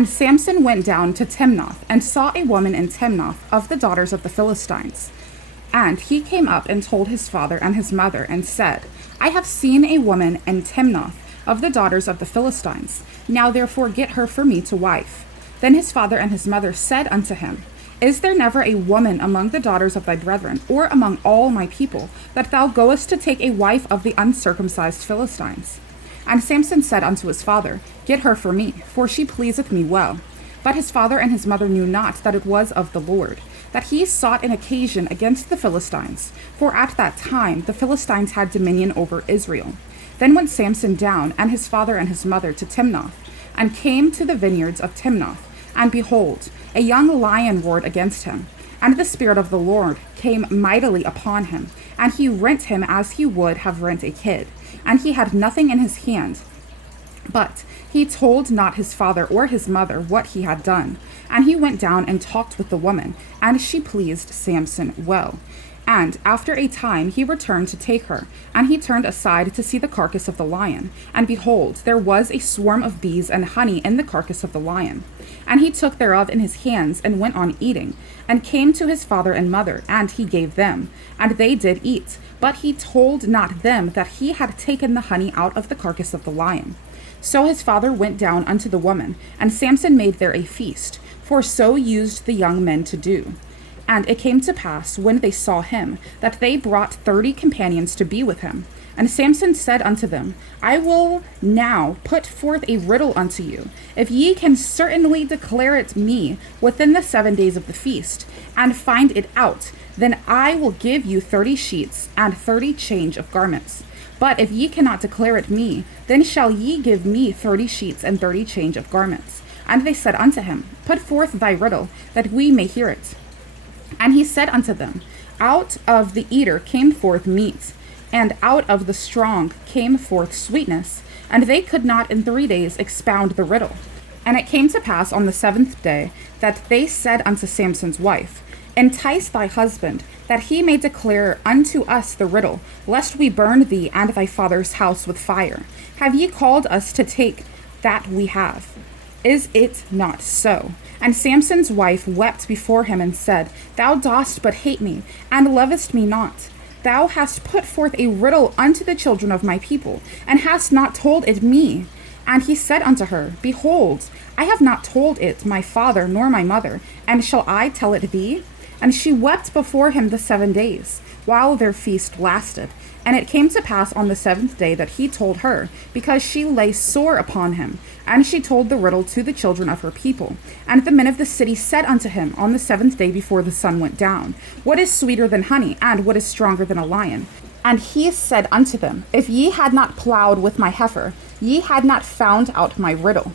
And Samson went down to Timnath, and saw a woman in Timnath of the daughters of the Philistines. And he came up and told his father and his mother, and said, I have seen a woman in Timnath of the daughters of the Philistines. Now therefore get her for me to wife. Then his father and his mother said unto him, Is there never a woman among the daughters of thy brethren, or among all my people, that thou goest to take a wife of the uncircumcised Philistines? And Samson said unto his father, Get her for me, for she pleaseth me well. But his father and his mother knew not that it was of the Lord, that he sought an occasion against the Philistines, for at that time the Philistines had dominion over Israel. Then went Samson down, and his father and his mother, to Timnath, and came to the vineyards of Timnath. And behold, a young lion roared against him. And the Spirit of the Lord came mightily upon him, and he rent him as he would have rent a kid. And he had nothing in his hand, but he told not his father or his mother what he had done. And he went down and talked with the woman, and she pleased Samson well. And after a time he returned to take her, and he turned aside to see the carcass of the lion. And behold, there was a swarm of bees and honey in the carcass of the lion. And he took thereof in his hands, and went on eating, and came to his father and mother, and he gave them, and they did eat. But he told not them that he had taken the honey out of the carcass of the lion. So his father went down unto the woman, and Samson made there a feast, for so used the young men to do. And it came to pass, when they saw him, that they brought 30 companions to be with him. And Samson said unto them, I will now put forth a riddle unto you. If ye can certainly declare it me within the 7 days of the feast, and find it out, then I will give you 30 sheets and 30 change of garments. But if ye cannot declare it me, then shall ye give me 30 sheets and 30 change of garments. And they said unto him, Put forth thy riddle, that we may hear it. And he said unto them, Out of the eater came forth meat, and out of the strong came forth sweetness, and they could not in 3 days expound the riddle. And it came to pass on the 7th day that they said unto Samson's wife, Entice thy husband, that he may declare unto us the riddle, lest we burn thee and thy father's house with fire. Have ye called us to take that we have? Is it not so? And Samson's wife wept before him, and said, Thou dost but hate me, and lovest me not. Thou hast put forth a riddle unto the children of my people, and hast not told it me. And he said unto her, Behold, I have not told it my father nor my mother, and shall I tell it thee? And she wept before him the 7 days, while their feast lasted. And it came to pass on the 7th day that he told her, because she lay sore upon him. And she told the riddle to the children of her people. And the men of the city said unto him on the 7th day before the sun went down, What is sweeter than honey, and what is stronger than a lion? And he said unto them, If ye had not plowed with my heifer, ye had not found out my riddle.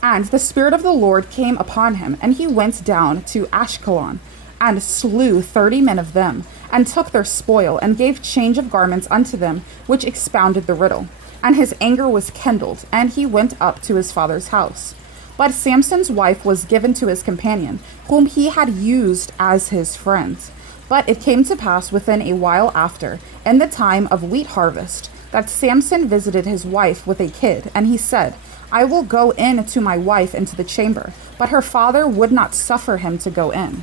And the Spirit of the Lord came upon him, and he went down to Ashkelon, and slew 30 men of them, and took their spoil, and gave change of garments unto them, which expounded the riddle. And his anger was kindled, and he went up to his father's house. But Samson's wife was given to his companion, whom he had used as his friend. But it came to pass within a while after, in the time of wheat harvest, that Samson visited his wife with a kid, and he said, I will go in to my wife into the chamber. But her father would not suffer him to go in.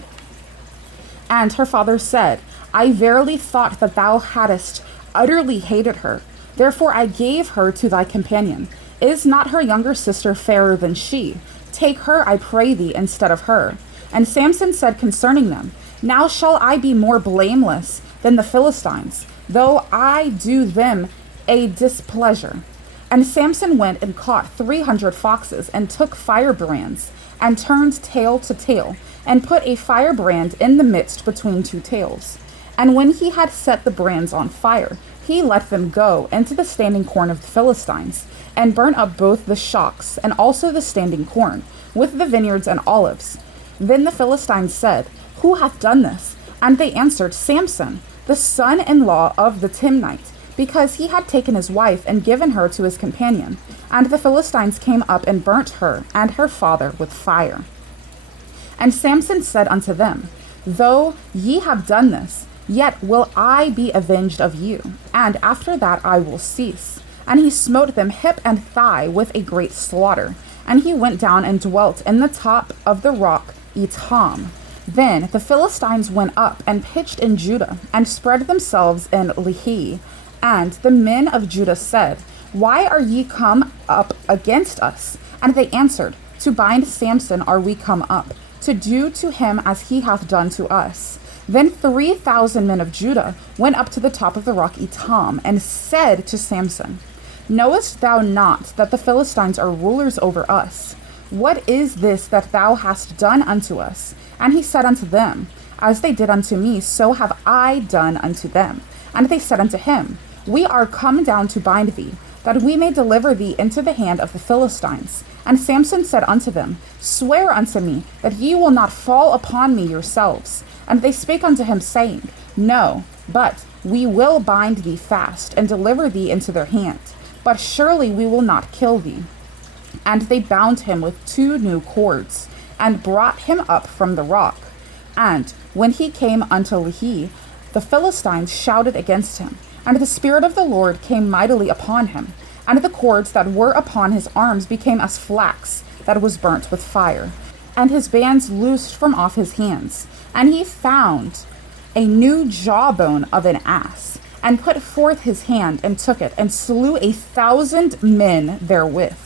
And her father said, I verily thought that thou hadst utterly hated her. Therefore I gave her to thy companion. Is not her younger sister fairer than she? Take her, I pray thee, instead of her. And Samson said concerning them, Now shall I be more blameless than the Philistines, though I do them a displeasure. And Samson went and caught 300 foxes, and took firebrands, and turned tail to tail, and put a firebrand in the midst between 2 tails. And when he had set the brands on fire, he let them go into the standing corn of the Philistines, and burnt up both the shocks and also the standing corn, with the vineyards and olives. Then the Philistines said, Who hath done this? And they answered, Samson, the son-in-law of the Timnite, because he had taken his wife and given her to his companion. And the Philistines came up and burnt her and her father with fire. And Samson said unto them, Though ye have done this, yet will I be avenged of you, and after that I will cease. And he smote them hip and thigh with a great slaughter. and he went down and dwelt in the top of the rock Etam. Then the Philistines went up and pitched in Judah, and spread themselves in Lehi. And the men of Judah said, Why are ye come up against us? And they answered, To bind Samson are we come up, to do to him as he hath done to us. Then 3,000 men of Judah went up to the top of the rock Etam, and said to Samson, Knowest thou not that the Philistines are rulers over us? What is this that thou hast done unto us? And he said unto them, As they did unto me, so have I done unto them. And they said unto him, We are come down to bind thee, that we may deliver thee into the hand of the Philistines. And Samson said unto them, Swear unto me that ye will not fall upon me yourselves. And they spake unto him, saying, No, but we will bind thee fast, and deliver thee into their hand. But surely we will not kill thee. And they bound him with 2 new cords, and brought him up from the rock. And when he came unto Lehi, the Philistines shouted against him, and the Spirit of the Lord came mightily upon him, and the cords that were upon his arms became as flax that was burnt with fire, and his bands loosed from off his hands. And he found a new jawbone of an ass, and put forth his hand, and took it, and slew 1,000 men therewith.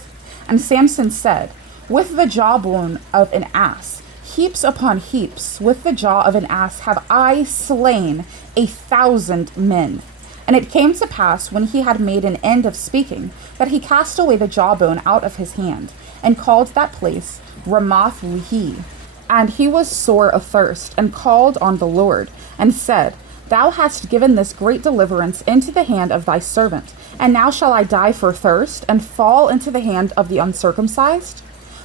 And Samson said, With the jawbone of an ass, heaps upon heaps, with the jaw of an ass have I slain 1,000 men. And it came to pass, when he had made an end of speaking, that he cast away the jawbone out of his hand, and called that place Ramoth Lehi. And he was sore athirst, and called on the Lord, and said, Thou hast given this great deliverance into the hand of thy servant, and now shall I die for thirst, and fall into the hand of the uncircumcised?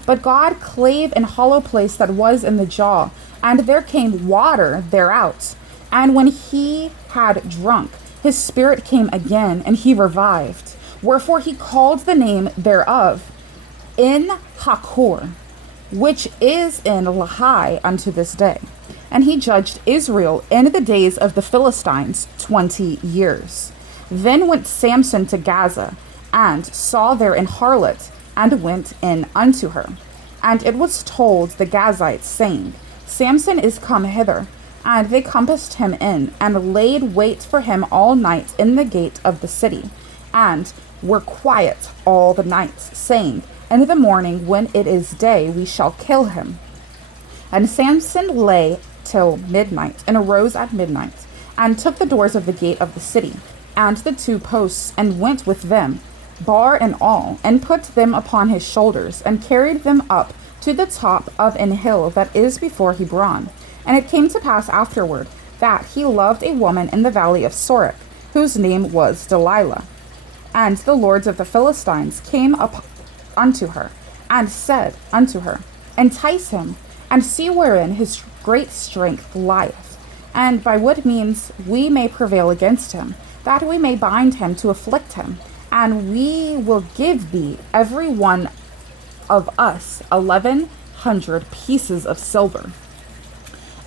But God clave an hollow place that was in the jaw, and there came water thereout. And when he had drunk, his spirit came again, and he revived. Wherefore he called the name thereof En Hakor, which is in Lehi unto this day. And he judged Israel in the days of the Philistines 20 years. Then went Samson to Gaza, and saw there an harlot, and went in unto her. And it was told the Gazites, saying, Samson is come hither. And they compassed him in, and laid wait for him all night in the gate of the city, and were quiet all the night, saying, In the morning, when it is day, we shall kill him. And Samson lay till midnight, and arose at midnight, and took the doors of the gate of the city, and the 2 posts, and went with them, bar and all, and put them upon his shoulders, and carried them up to the top of an hill that is before Hebron. And it came to pass afterward, that he loved a woman in the valley of Sorek, whose name was Delilah. And the lords of the Philistines came up unto her, and said unto her, Entice him, and see wherein his great strength lieth, and by what means we may prevail against him, that we may bind him to afflict him, and we will give thee every one of us 1,100 pieces of silver.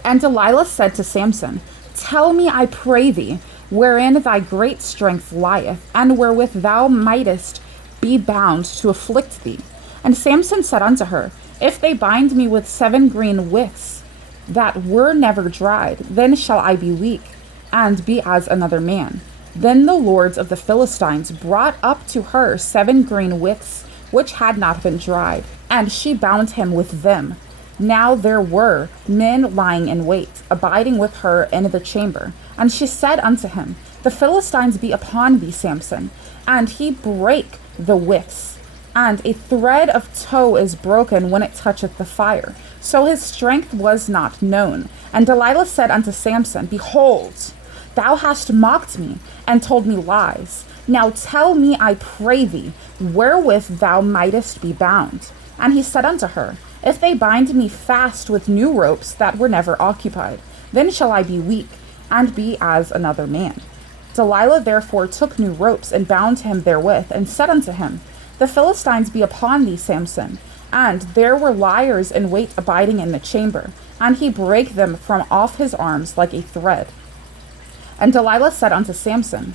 And Delilah said to Samson, Tell me, I pray thee, wherein thy great strength lieth, and wherewith thou mightest be bound to afflict thee. And Samson said unto her, If they bind me with 7 green withs that were never dried, then shall I be weak, and be as another man. Then the lords of the Philistines brought up to her 7 green withs, which had not been dried, and she bound him with them. Now there were men lying in wait, abiding with her in the chamber. And she said unto him, The Philistines be upon thee, Samson. And he brake the withs, and a thread of tow is broken when it toucheth the fire. So his strength was not known. And Delilah said unto Samson, Behold, thou hast mocked me, and told me lies. Now tell me, I pray thee, wherewith thou mightest be bound. And he said unto her, If they bind me fast with new ropes that were never occupied, then shall I be weak, and be as another man. Delilah therefore took new ropes, and bound him therewith, and said unto him, The Philistines be upon thee, Samson. And there were liers in wait abiding in the chamber, and he brake them from off his arms like a thread. And Delilah said unto Samson,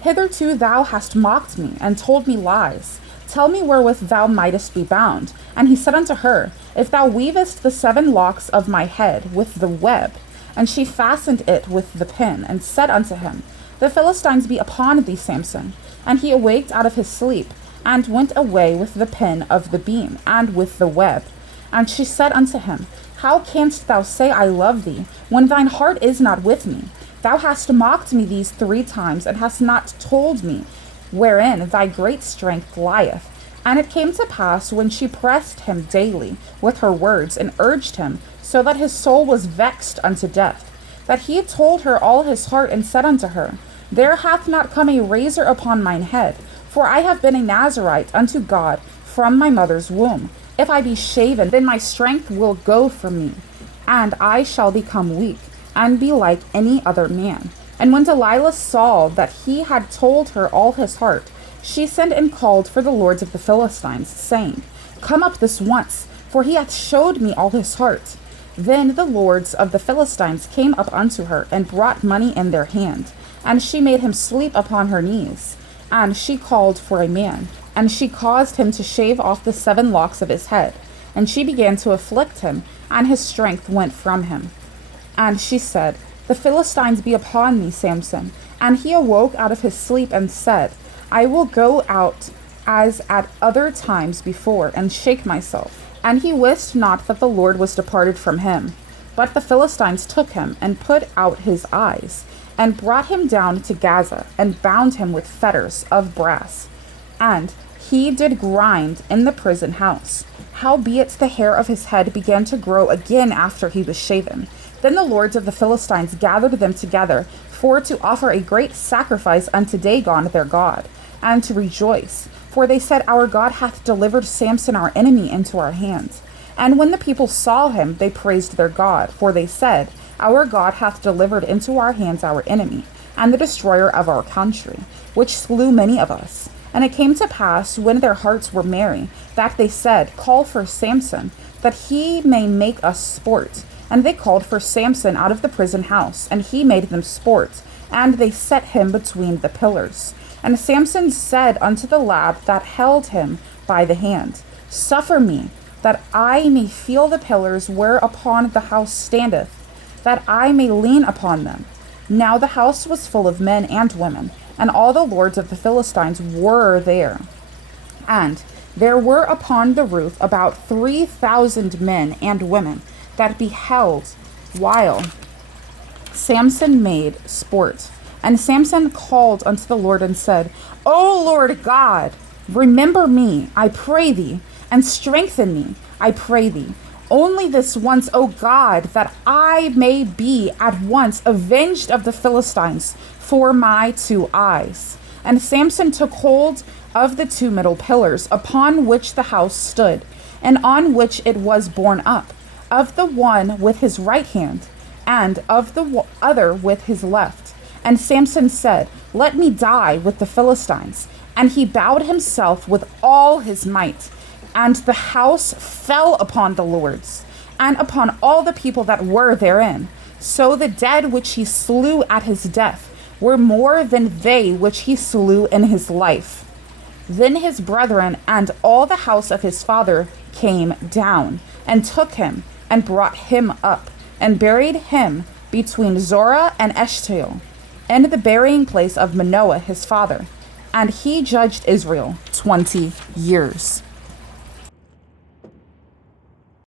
Hitherto thou hast mocked me, and told me lies. Tell me wherewith thou mightest be bound. And he said unto her, If thou weavest the 7 locks of my head with the web. And she fastened it with the pin, and said unto him, The Philistines be upon thee, Samson. And he awaked out of his sleep, and went away with the pin of the beam, and with the web. And she said unto him, How canst thou say, I love thee, when thine heart is not with me? Thou hast mocked me these 3 times, and hast not told me wherein thy great strength lieth. And it came to pass, when she pressed him daily with her words, and urged him, so that his soul was vexed unto death, that he told her all his heart, and said unto her, There hath not come a razor upon mine head, for I have been a Nazarite unto God from my mother's womb. If I be shaven, then my strength will go from me, and I shall become weak, and be like any other man. And when Delilah saw that he had told her all his heart, she sent and called for the lords of the Philistines, saying, Come up this once, for he hath showed me all his heart. Then the lords of the Philistines came up unto her, and brought money in their hand. And she made him sleep upon her knees. And she called for a man, and she caused him to shave off the 7 locks of his head. And she began to afflict him, and his strength went from him. And she said, The Philistines be upon me, Samson. And he awoke out of his sleep, and said, I will go out as at other times before, and shake myself. And he wist not that the Lord was departed from him. But the Philistines took him, and put out his eyes, and brought him down to Gaza, and bound him with fetters of brass. And he did grind in the prison house. Howbeit the hair of his head began to grow again after he was shaven. Then the lords of the Philistines gathered them together for to offer a great sacrifice unto Dagon their god, and to rejoice. For they said, Our God hath delivered Samson our enemy into our hands. And when the people saw him, they praised their God. For they said, Our God hath delivered into our hands our enemy, and the destroyer of our country, which slew many of us. And it came to pass, when their hearts were merry, that they said, Call for Samson, that he may make us sport. And they called for Samson out of the prison house, and he made them sport, and they set him between the pillars. And Samson said unto the lad that held him by the hand, Suffer me, that I may feel the pillars whereupon the house standeth, that I may lean upon them. Now the house was full of men and women, and all the lords of the Philistines were there. And there were upon the roof about 3,000 men and women that beheld while Samson made sport. And Samson called unto the Lord and said, O Lord God, remember me, I pray thee, and strengthen me, I pray thee. Only this once, O God, that I may be at once avenged of the Philistines for my 2 eyes. And Samson took hold of the 2 middle pillars upon which the house stood, and on which it was borne up, of the one with his right hand, and of the other with his left. And Samson said, Let me die with the Philistines. And he bowed himself with all his might. And the house fell upon the lords, and upon all the people that were therein. So the dead which he slew at his death were more than they which he slew in his life. Then his brethren and all the house of his father came down, and took him, and brought him up, and buried him between Zorah and Eshtaol, in the burying place of Manoah his father. And he judged Israel 20 years.